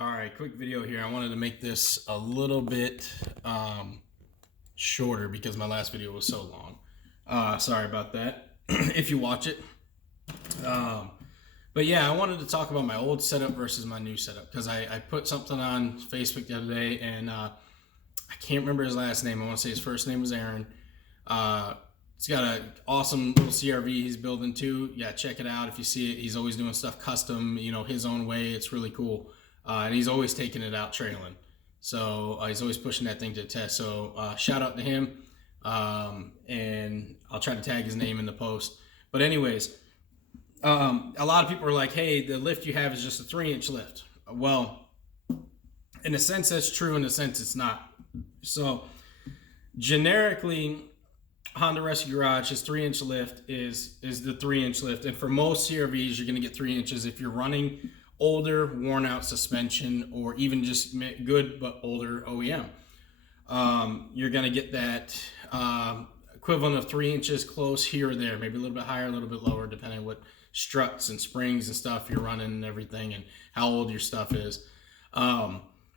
All right, quick video here. I wanted to make this a little bit shorter because my last video was so long. Sorry about that if you watch it. But yeah, I wanted to talk about my old setup versus my new setup because I put something on Facebook the other day and I can't remember his last name. I want to say his first name was Aaron. He's got an awesome little CRV he's building too. Yeah, check it out if you see it. He's always doing stuff custom, his own way. It's really cool. And he's always taking it out trailing. So he's always pushing that thing to the test. So shout out to him. And I'll try to tag his name in the post. But anyways, a lot of people are like, hey, the lift you have is just a 3-inch lift. Well, in a sense, that's true. In a sense, it's not. So generically, Honda Rescue Garage, his 3-inch lift is the 3-inch lift. And for most CRVs, you're going to get 3 inches if you're running older, worn out suspension, or even just good but older OEM. You're going to get that equivalent of 3 inches close here or there, maybe a little bit higher, a little bit lower, depending on what struts and springs and stuff you're running and everything and how old your stuff is.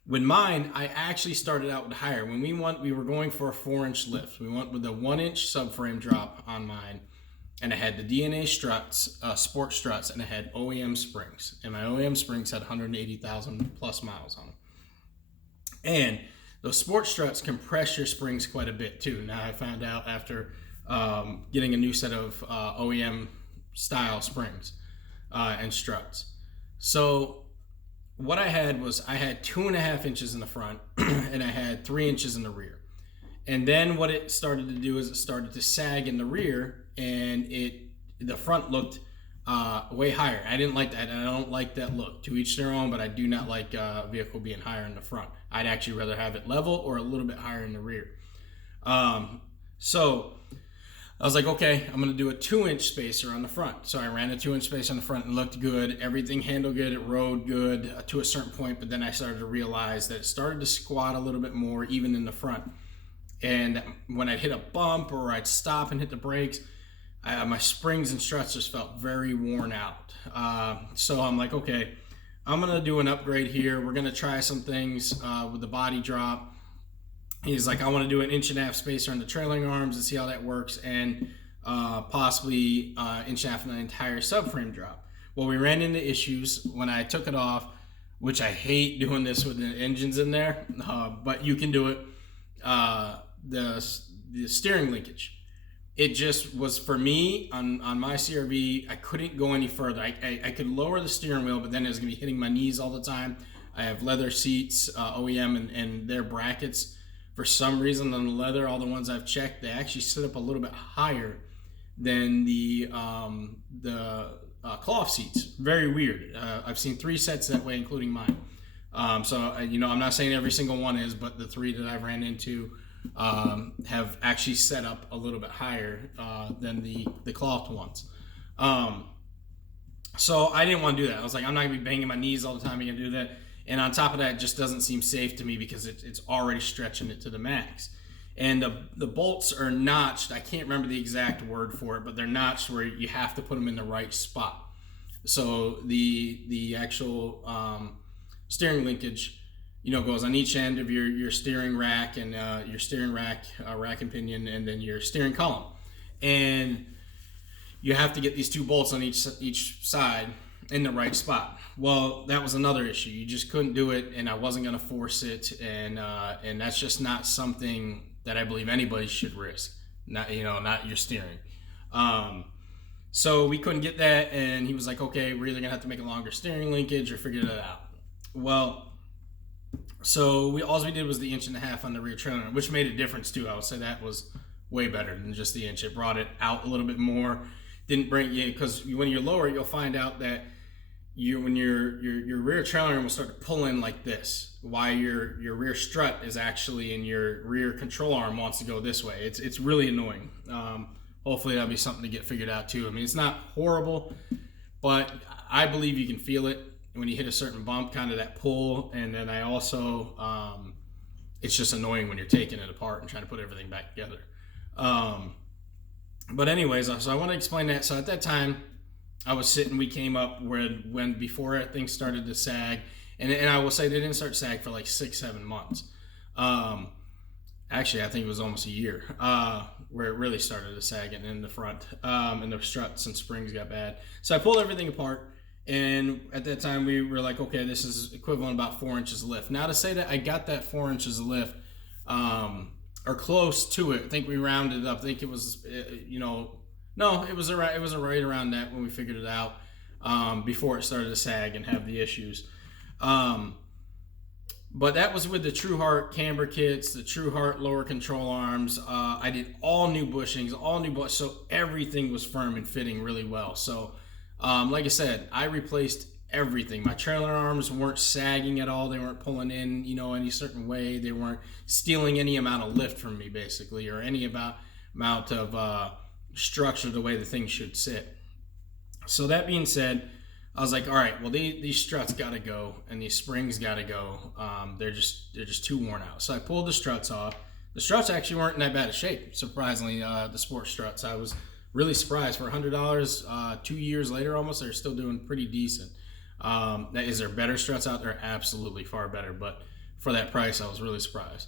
With mine, I actually started out with higher. When we were going for a 4-inch lift. We went with a 1-inch subframe drop on mine. And I had the DNA struts, sport struts, and I had OEM springs. And my OEM springs had 180,000 plus miles on them. And those sport struts compress your springs quite a bit too. Now I found out after getting a new set of OEM style springs and struts. So what I had was I had 2.5 inches in the front and I had 3 inches in the rear. And then what it started to do is it started to sag in the rear, and the front looked way higher. I didn't like that, and I don't like that look. To each their own, but I do not like a vehicle being higher in the front. I'd actually rather have it level or a little bit higher in the rear. So I was like, okay, I'm going to do a 2-inch spacer on the front. So I ran a 2-inch spacer on the front and looked good. Everything handled good. It rode good to a certain point, but then I started to realize that it started to squat a little bit more even in the front. And when I'd hit a bump or I'd stop and hit the brakes, my springs and struts just felt very worn out. So I'm like, okay, I'm going to do an upgrade here. We're going to try some things with the body drop. He's like, I want to do an 1.5-inch spacer on the trailing arms and see how that works, and possibly 1.5 inch on the entire subframe drop. Well, we ran into issues when I took it off, which I hate doing this with the engines in there, but you can do it. The steering linkage, it just was for me on my CRV. I couldn't go any further. I could lower the steering wheel, but then it was gonna be hitting my knees all the time. I have leather seats, OEM, and their brackets, for some reason on the leather, all the ones I've checked, they actually sit up a little bit higher than the cloth seats. Very weird. I've seen 3 sets that way, including mine. So I'm not saying every single one is, but the 3 that I've ran into have actually set up a little bit higher than the cloth ones. So I didn't want to do that. I was like, I'm not gonna be banging my knees all the time. I'm gonna do that. And on top of that, it just doesn't seem safe to me because it's already stretching it to the max. And the bolts are notched. I can't remember the exact word for it, but they're notched where you have to put them in the right spot. So the actual steering linkage, goes on each end of your steering rack and your steering rack and pinion, and then your steering column. And you have to get these 2 bolts on each side in the right spot. Well, that was another issue. You just couldn't do it, and I wasn't going to force it, and that's just not something that I believe anybody should risk. Not your steering. So we couldn't get that, and he was like, okay, we're either going to have to make a longer steering linkage or figure that out. Well, so all we did was the 1.5 inch on the rear trailer, which made a difference too. I would say that was way better than just the inch. It brought it out a little bit more. Didn't bring you, because when you're lower, you'll find out that when your rear trailer will start to pull in like this, while your rear strut is actually in your rear control arm wants to go this way. It's really annoying. Hopefully that'll be something to get figured out too. I mean, it's not horrible, but I believe you can feel it when you hit a certain bump, kind of that pull. And then I also, it's just annoying when you're taking it apart and trying to put everything back together. But anyways, so I want to explain that. So at that time, I was sitting, we came up when before things started to sag, And I will say they didn't start sag for like 6-7 months. Actually, I think it was almost a year where it really started to sag in the front, and the struts and springs got bad. So I pulled everything apart, and at that time we were like, okay, this is equivalent about 4 inches of lift. Now to say that I got that 4 inches of lift, or close to it, I think we rounded it up. I think it was, no, it was right around that when we figured it out, before it started to sag and have the issues. But that was with the True Heart camber kits, the True Heart lower control arms. I did all new bushings, so everything was firm and fitting really well. So, like I said, I replaced everything. My trailer arms weren't sagging at all. They weren't pulling in, any certain way. They weren't stealing any amount of lift from me, basically, or any amount of structure the way the thing should sit. So that being said, I was like, all right, well, these struts got to go, and these springs got to go. They're just too worn out. So I pulled the struts off. The struts actually weren't in that bad of shape, surprisingly. The sports struts, I was really surprised. For $100, 2 years later almost, they're still doing pretty decent. Is there better struts out there? Absolutely, far better. But for that price, I was really surprised.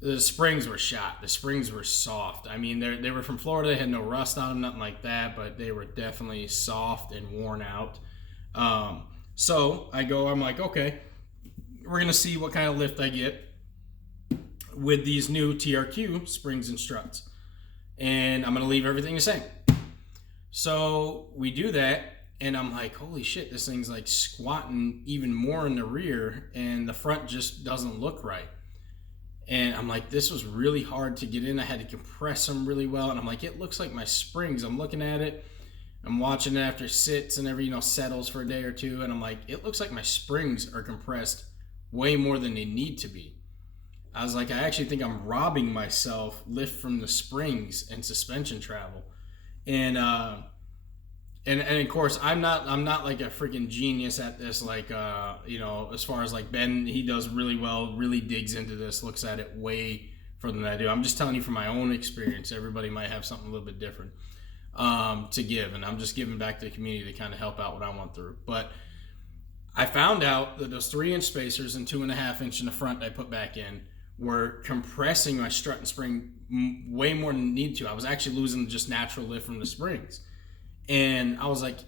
The springs were shot. The springs were soft. I mean, they were from Florida. They had no rust on them, nothing like that, but they were definitely soft and worn out. So I'm like, okay, we're going to see what kind of lift I get with these new TRQ springs and struts. And I'm going to leave everything the same. So we do that, and I'm like, holy shit, this thing's like squatting even more in the rear, and the front just doesn't look right. And I'm like, this was really hard to get in. I had to compress them really well. And I'm like, it looks like my springs. I'm looking at it. I'm watching it after it sits and settles for a day or two. And I'm like, it looks like my springs are compressed way more than they need to be. I was like, I actually think I'm robbing myself lift from the springs and suspension travel. And of course, I'm not like a freaking genius at this, like, as far as like Ben, he does really well, really digs into this, looks at it way further than I do. I'm just telling you from my own experience. Everybody might have something a little bit different to give, and I'm just giving back to the community to kind of help out what I went through. But I found out that those 3-inch spacers and 2.5 inch in the front I put back in were compressing my strut and spring way more than need to. I was actually losing just natural lift from the springs. And I was like,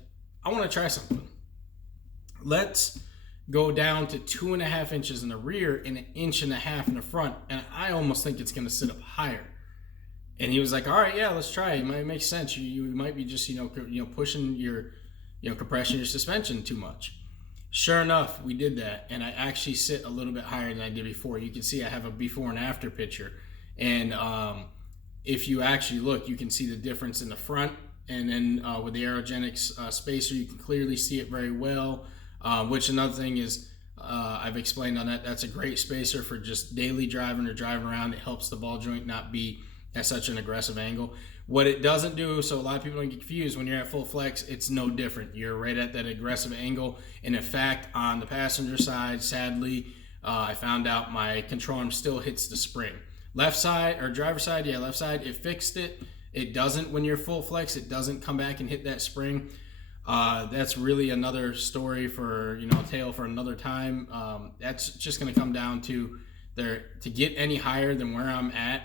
I want to try something. Let's go down to 2.5 inches in the rear and 1.5 inches in the front. And I almost think it's going to sit up higher. And he was like, all right, yeah, let's try it. It might make sense. You might be just, pushing your, compression, your suspension too much. Sure enough, we did that. And I actually sit a little bit higher than I did before. You can see I have a before and after picture. And if you actually look, you can see the difference in the front. And then with the aerogenics spacer, you can clearly see it very well. Which another thing is, I've explained on that, that's a great spacer for just daily driving or driving around. It helps the ball joint not be at such an aggressive angle. What it doesn't do, so a lot of people don't get confused, when you're at full flex, it's no different. You're right at that aggressive angle. And in fact, on the passenger side, sadly, I found out my control arm still hits the spring. Left side, or driver's side, yeah, left side, it fixed it. It doesn't, when you're full flex, it doesn't come back and hit that spring. That's really another story for, a tale for another time. That's just going to come down to to get any higher than where I'm at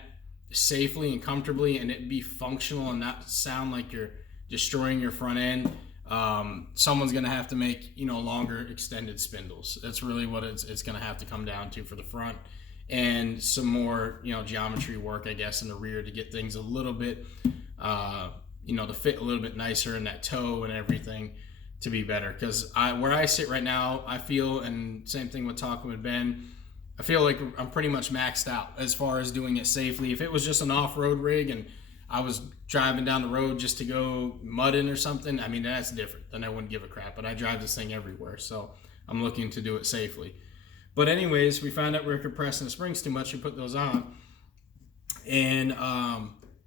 safely and comfortably, and it be functional and not sound like you're destroying your front end. Someone's going to have to make, longer extended spindles. That's really what it's going to have to come down to for the front. And some more, geometry work, I guess, in the rear to get things a little bit, to fit a little bit nicer in that toe and everything to be better. Because where I sit right now, I feel, and same thing with talking with Ben, I feel like I'm pretty much maxed out as far as doing it safely. If it was just an off-road rig and I was driving down the road just to go mudding or something, I mean, that's different. Then I wouldn't give a crap. But I drive this thing everywhere, so I'm looking to do it safely. But anyways, we found out we were compressing the springs too much. We put those on, and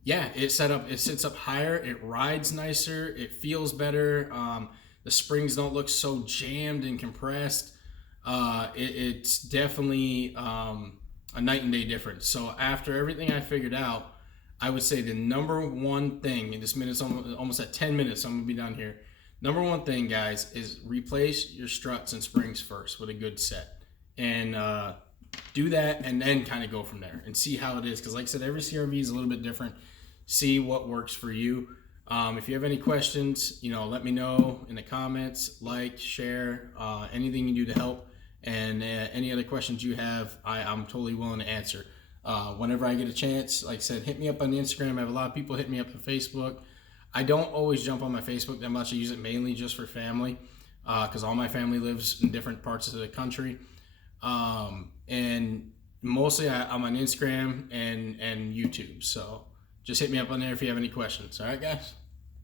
it sits up higher. It rides nicer. It feels better. The springs don't look so jammed and compressed. It's definitely a night and day difference. So after everything I figured out, I would say the number one thing, and this minute's almost at 10 minutes, so I'm gonna be done here. Number one thing, guys, is replace your struts and springs first with a good set, and do that, and then kind of go from there and see how it is. Because like I said, every CRV is a little bit different. See what works for you. If you have any questions, let me know in the comments. Like, share, anything you do to help, and any other questions you have, I'm totally willing to answer. Whenever I get a chance, like I said, hit me up on Instagram. I have a lot of people hit me up on Facebook. I don't always jump on my Facebook that much. I use it mainly just for family, because all my family lives in different parts of the country. And mostly I'm on Instagram and YouTube. So just hit me up on there if you have any questions. All right, guys?